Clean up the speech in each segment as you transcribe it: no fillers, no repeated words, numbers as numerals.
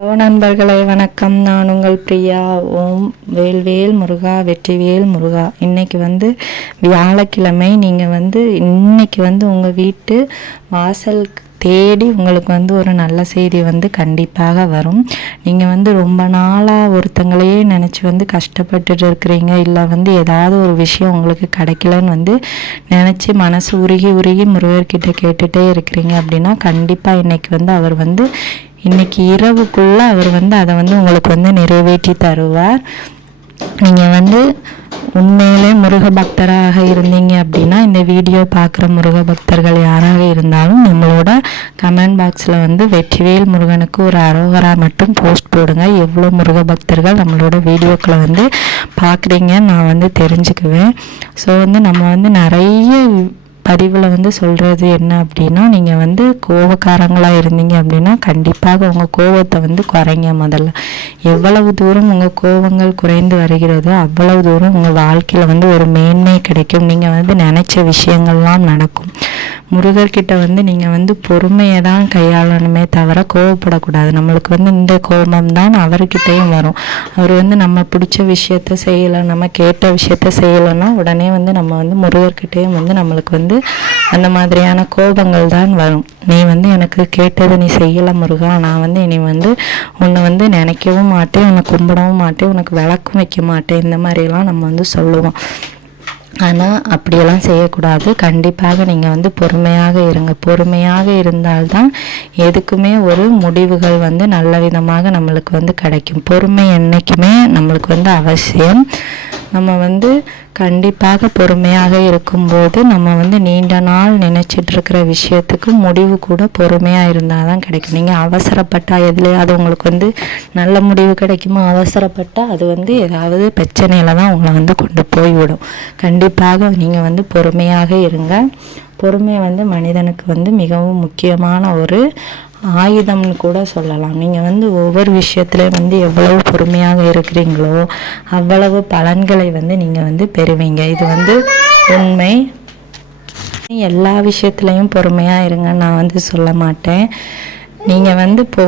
Hello நண்பர்களே, வணக்கம். நான் உங்கள் பிரியா. ஓம் வேல்வேல் முருகா, வெற்றிவேல் முருகா. இன்னைக்கு வியாழக்கிழமை. நீங்கள் இன்னைக்கு உங்கள் வீட்டு வாசல் தேடி உங்களுக்கு ஒரு நல்ல செய்தி கண்டிப்பாக வரும். நீங்கள் ரொம்ப நாளாக ஒருத்தங்களையே நினச்சி கஷ்டப்பட்டுட்டு இருக்கிறீங்க, இல்லை ஏதாவது ஒரு விஷயம் உங்களுக்கு கிடைக்கலன்னு நினச்சி மனசு உருகி உருகி முருகர்கிட்ட கேட்டுகிட்டே இருக்கிறீங்க அப்படின்னா கண்டிப்பாக இன்னைக்கு அவர் இன்னைக்கு இரவுக்குள்ளே அவர் அதை உங்களுக்கு நிறைவேற்றி தருவார். நீங்கள் உண்மையிலே முருக பக்தராக இருந்தீங்க அப்படின்னா இந்த வீடியோ பார்க்குற முருக பக்தர்கள் யாராக இருந்தாலும் நம்மளோட கமெண்ட் பாக்ஸில் வெற்றிவேல் முருகனுக்கு ஒரு அரோகரா மட்டும் போஸ்ட் போடுங்க. எவ்வளோ முருக பக்தர்கள் நம்மளோட வீடியோக்களை பார்க்குறீங்க நான் தெரிஞ்சுக்குவேன். ஸோ நம்ம நிறைய பதிவில் சொல்கிறது என்ன அப்படின்னா, நீங்கள் கோபக்காரங்களாக இருந்தீங்க அப்படின்னா கண்டிப்பாக உங்கள் கோபத்தை குறைங்க. முதல்ல எவ்வளவு தூரம் உங்கள் கோபங்கள் குறைந்து வருகிறதோ அவ்வளவு தூரம் உங்கள் வாழ்க்கையில் ஒரு மேன்மை கிடைக்கும். நீங்கள் நினச்ச விஷயங்கள்லாம் நடக்கும். முருகர்கிட்ட நீங்கள் பொறுமையை தான் கையாளணுமே தவிர கோவப்படக்கூடாது. நம்மளுக்கு இந்த கோபம் தான் அவர்கிட்டையும் வரும். அவர் நம்ம பிடிச்ச விஷயத்த செய்யலை, நம்ம கேட்ட விஷயத்த செய்யலைன்னா உடனே நம்ம முருகர்கிட்டையும் நம்மளுக்கு அந்த மாதிரியான கோபங்கள் தான் வரும். நீ எனக்கு கேட்டதை நீ செய்யலை முருகா, நான் இனி உன்னை நினைக்கவும் மாட்டேன், உன்னை கும்பிடவும் மாட்டேன், உனக்கு விளக்கும் வைக்க மாட்டேன், இந்த மாதிரிலாம் நம்ம சொல்லுவோம். ஆனால் அப்படியெல்லாம் செய்யக்கூடாது. கண்டிப்பாக நீங்கள் பொறுமையாக இருங்க. பொறுமையாக இருந்தால்தான் எதுக்குமே ஒரு முடிவுகள் நல்ல விதமாக நம்மளுக்கு கிடைக்கும். பொறுமை என்றைக்குமே நம்மளுக்கு அவசியம். நம்ம கண்டிப்பாக பொறுமையாக இருக்கும்போது நம்ம நீண்ட நாள் நினச்சிட்டு இருக்கிற விஷயத்துக்கு முடிவு கூட பொறுமையாக இருந்தால் தான் கிடைக்கும். நீங்கள் அவசரப்பட்டால் எதுலையாவது உங்களுக்கு நல்ல முடிவு கிடைக்குமோ, அவசரப்பட்டால் அது ஏதாவது பிரச்சனையில் தான் உங்களை கொண்டு போய்விடும். கண்டிப்பாக நீங்கள் பொறுமையாக இருங்க. பொறுமை மனிதனுக்கு மிகவும் முக்கியமான ஒரு ஆயுதம்னு கூட சொல்லலாம். நீங்கள் ஒவ்வொரு விஷயத்துலையும் எவ்வளவு பொறுமையாக இருக்கிறீங்களோ அவ்வளவு பலன்களை நீங்கள் பெறுவீங்க. இது உண்மை. எல்லா விஷயத்துலையும் பொறுமையாக இருங்க நான் சொல்ல மாட்டேன். நீங்கள் இப்போ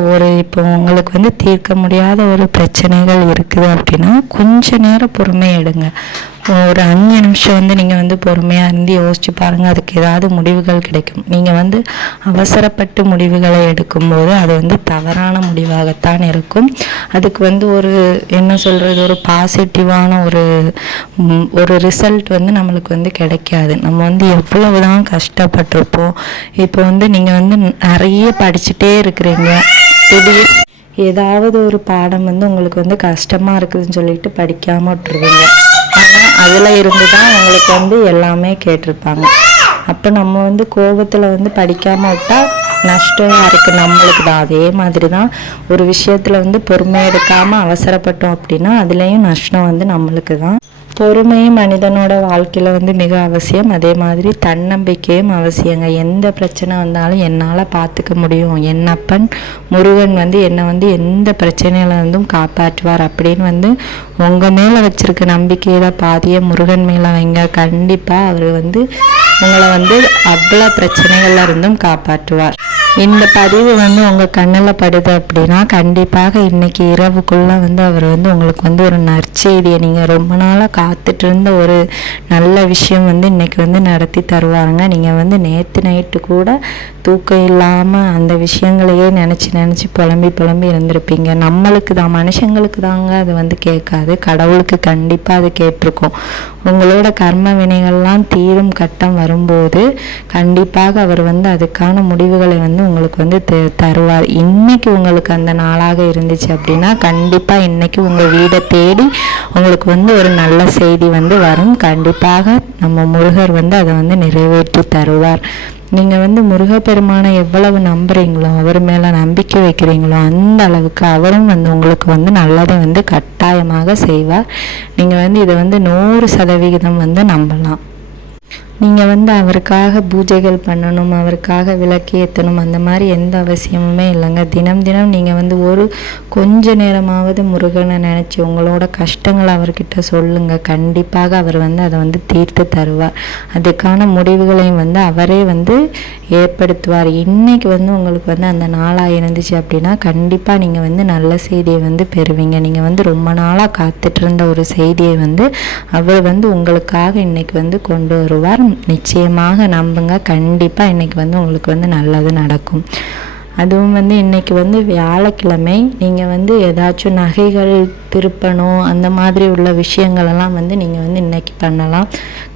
உங்களுக்கு தீர்க்க முடியாத ஒரு பிரச்சனைகள் இருக்குது அப்படின்னா கொஞ்ச நேரம் பொறுமை எடுங்க. ஒரு 5 நிமிஷம் நீங்கள் பொறுமையாக இருந்து யோசிச்சு பாருங்கள், அதுக்கு ஏதாவது முடிவுகள் கிடைக்கும். நீங்கள் அவசரப்பட்டு முடிவுகளை எடுக்கும்போது அது தவறான முடிவாகத்தான் இருக்கும். அதுக்கு ஒரு என்ன சொல்கிறது, ஒரு பாசிட்டிவான ஒரு ரிசல்ட் நம்மளுக்கு கிடைக்காது. நம்ம எவ்வளவு தான் கஷ்டப்பட்டிருப்போம். இப்போ நீங்கள் நிறைய படிச்சுட்டே இருக்கிறீங்க, திடீர் ஏதாவது ஒரு பாடம் உங்களுக்கு கஷ்டமாக இருக்குதுன்னு சொல்லிட்டு படிக்காமல் விட்டுருவீங்க. ஆனால் அதில் இருந்து தான் உங்களுக்கு எல்லாமே கேட்டிருப்பாங்க. அப்போ நம்ம கோபத்தில் படிக்காமல் விட்டால் நஷ்டம் இருக்குது, நம்மளுக்கு தான். அதே மாதிரி தான் ஒரு விஷயத்தில் பொறுமை எடுக்காமல் அவசரப்பட்டோம் அப்படின்னா அதுலேயும் நஷ்டம் நம்மளுக்கு தான். பொறுமை மனிதனோட வாழ்க்கையில் மிக அவசியம். அதே மாதிரி தன்னம்பிக்கையும் அவசியங்க. எந்த பிரச்சனை வந்தாலும் என்னால் பார்த்துக்க முடியும், என் அப்பன் முருகன் என்னை எந்த பிரச்சனையிலிருந்தும் காப்பாற்றுவார் அப்படின்னு உங்கள் மேலே வச்சுருக்க நம்பிக்கையில் பாதியை முருகன் மேலே வைங்க. கண்டிப்பாக அவர் உங்களை அவ்வளோ பிரச்சனைகள்ல இருந்தும் காப்பாற்றுவார். இந்த பதிவு உங்கள் கண்ணில் படுது அப்படின்னா கண்டிப்பாக இன்றைக்கி இரவுக்குள்ளே அவர் உங்களுக்கு ஒரு நற்செய்தியை, நீங்கள் ரொம்ப நாளாக காத்துட்டு இருந்த ஒரு நல்ல விஷயம் இன்றைக்கி நடத்தி தருவாருங்க. நீங்கள் நேற்று நைட்டு கூட தூக்கம் இல்லாமல் அந்த விஷயங்களையே நினச்சி புலம்பி இருந்திருப்பீங்க. நம்மளுக்கு தான், மனுஷங்களுக்கு தாங்க அது கேட்காது, கடவுளுக்கு கண்டிப்பாக அது கேட்டிருக்கோம். உங்களோட கர்ம வினைகள்லாம் தீரும் கட்டம் வரும்போது கண்டிப்பாக அவர் அதுக்கான முடிவுகளை உங்களுக்கு தருவார். இன்னைக்கு உங்களுக்கு அந்த நாளாக இருந்துச்சு அப்படின்னா கண்டிப்பாக இன்னைக்கு உங்கள் வீடை தேடி உங்களுக்கு ஒரு நல்ல செய்தி வரும். கண்டிப்பாக நம்ம முருகர் அதை நிறைவேற்றி தருவார். நீங்கள் முருகப்பெருமானை எவ்வளவு நம்புறீங்களோ, அவர் மேலே நம்பிக்கை வைக்கிறீங்களோ அந்த அளவுக்கு அவரும் உங்களுக்கு நல்லதை கட்டாயமாக செய்வார். நீங்கள் இதை 100% நம்பலாம். நீங்கள் வந்து அவருக்காக பூஜைகள் பண்ணணும், அவருக்காக விளக்கு ஏற்றணும், அந்த மாதிரி எந்த அவசியமுமே இல்லைங்க. தினம் தினம் நீங்கள் வந்து கொஞ்ச நேரமாவது முருகனை நினச்சி உங்களோட கஷ்டங்களை அவர்கிட்ட சொல்லுங்கள். கண்டிப்பாக அவர் வந்து அதை வந்து தீர்த்து தருவார். அதுக்கான முடிவுகளையும் வந்து அவரே வந்து ஏற்படுத்துவார். இன்றைக்கி வந்து உங்களுக்கு வந்து அந்த நாளாக இருந்துச்சு அப்படின்னா கண்டிப்பாக நீங்கள் வந்து நல்ல செய்தியை வந்து பெறுவீங்க. நீங்கள் வந்து ரொம்ப நாளாக காத்துட்டு இருந்த ஒரு செய்தியை வந்து அவர் வந்து உங்களுக்காக இன்றைக்கி வந்து கொண்டு வருவார். நிச்சயமாக நம்புங்க, கண்டிப்பாக இன்றைக்கி வந்து உங்களுக்கு வந்து நல்லது நடக்கும். அதுவும் வந்து இன்றைக்கி வந்து வியாழக்கிழமை. நீங்கள் வந்து ஏதாச்சும் நகைகள் திருப்பணும், அந்த மாதிரி உள்ள விஷயங்களெல்லாம் வந்து நீங்கள் வந்து இன்றைக்கி பண்ணலாம்.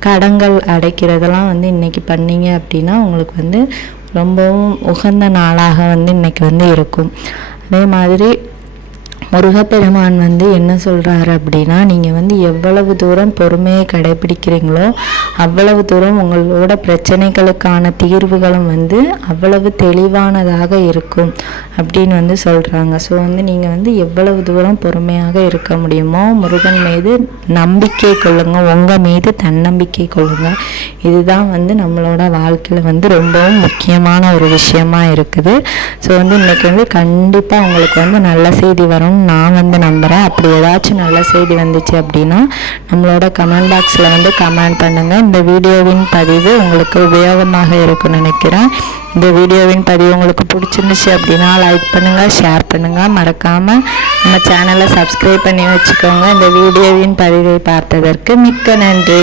கடன்கள் அடைக்கிறதெல்லாம் வந்து இன்றைக்கி பண்ணீங்க அப்படின்னா உங்களுக்கு வந்து ரொம்பவும் உகந்த நாளாக வந்து இன்றைக்கி வந்து இருக்கும். அதே மாதிரி முருகப்பெருமான் வந்து என்ன சொல்கிறாரு அப்படின்னா, நீங்கள் வந்து எவ்வளவு தூரம் பொறுமையை கடைபிடிக்கிறீங்களோ அவ்வளவு தூரம் உங்களோட பிரச்சனைகளுக்கான தீர்வுகளும் வந்து அவ்வளவு தெளிவானதாக இருக்கும் அப்படின்னு வந்து சொல்கிறாங்க. ஸோ வந்து நீங்கள் வந்து எவ்வளவு தூரம் பொறுமையாக இருக்க முடியுமோ முருகன் மீது நம்பிக்கை கொள்ளுங்கள், உங்கள் மீது தன்னம்பிக்கை கொள்ளுங்கள். இதுதான் வந்து நம்மளோட வாழ்க்கையில் வந்து ரொம்பவும் முக்கியமான ஒரு விஷயமா இருக்குது. ஸோ வந்து இன்றைக்கி வந்து கண்டிப்பாக உங்களுக்கு வந்து நல்ல செய்தி வரும் நான் வந்து நம்புகிறேன். அப்படி ஏதாச்சும் நல்ல செய்தி வந்துச்சு அப்படின்னா நம்மளோட கமெண்ட் பாக்ஸில் வந்து கமெண்ட் பண்ணுங்கள். இந்த வீடியோவின் பதிவு உங்களுக்கு உபயோகமாக இருக்கும்னு நினைக்கிறேன். இந்த வீடியோவின் பதிவு உங்களுக்கு பிடிச்சிருந்துச்சு அப்படின்னா லைக் பண்ணுங்கள், ஷேர் பண்ணுங்கள், மறக்காமல் நம்ம சேனலை சப்ஸ்கிரைப் பண்ணி வச்சுக்கோங்க. இந்த வீடியோவின் பதிவை பார்த்ததற்கு மிக்க நன்றி.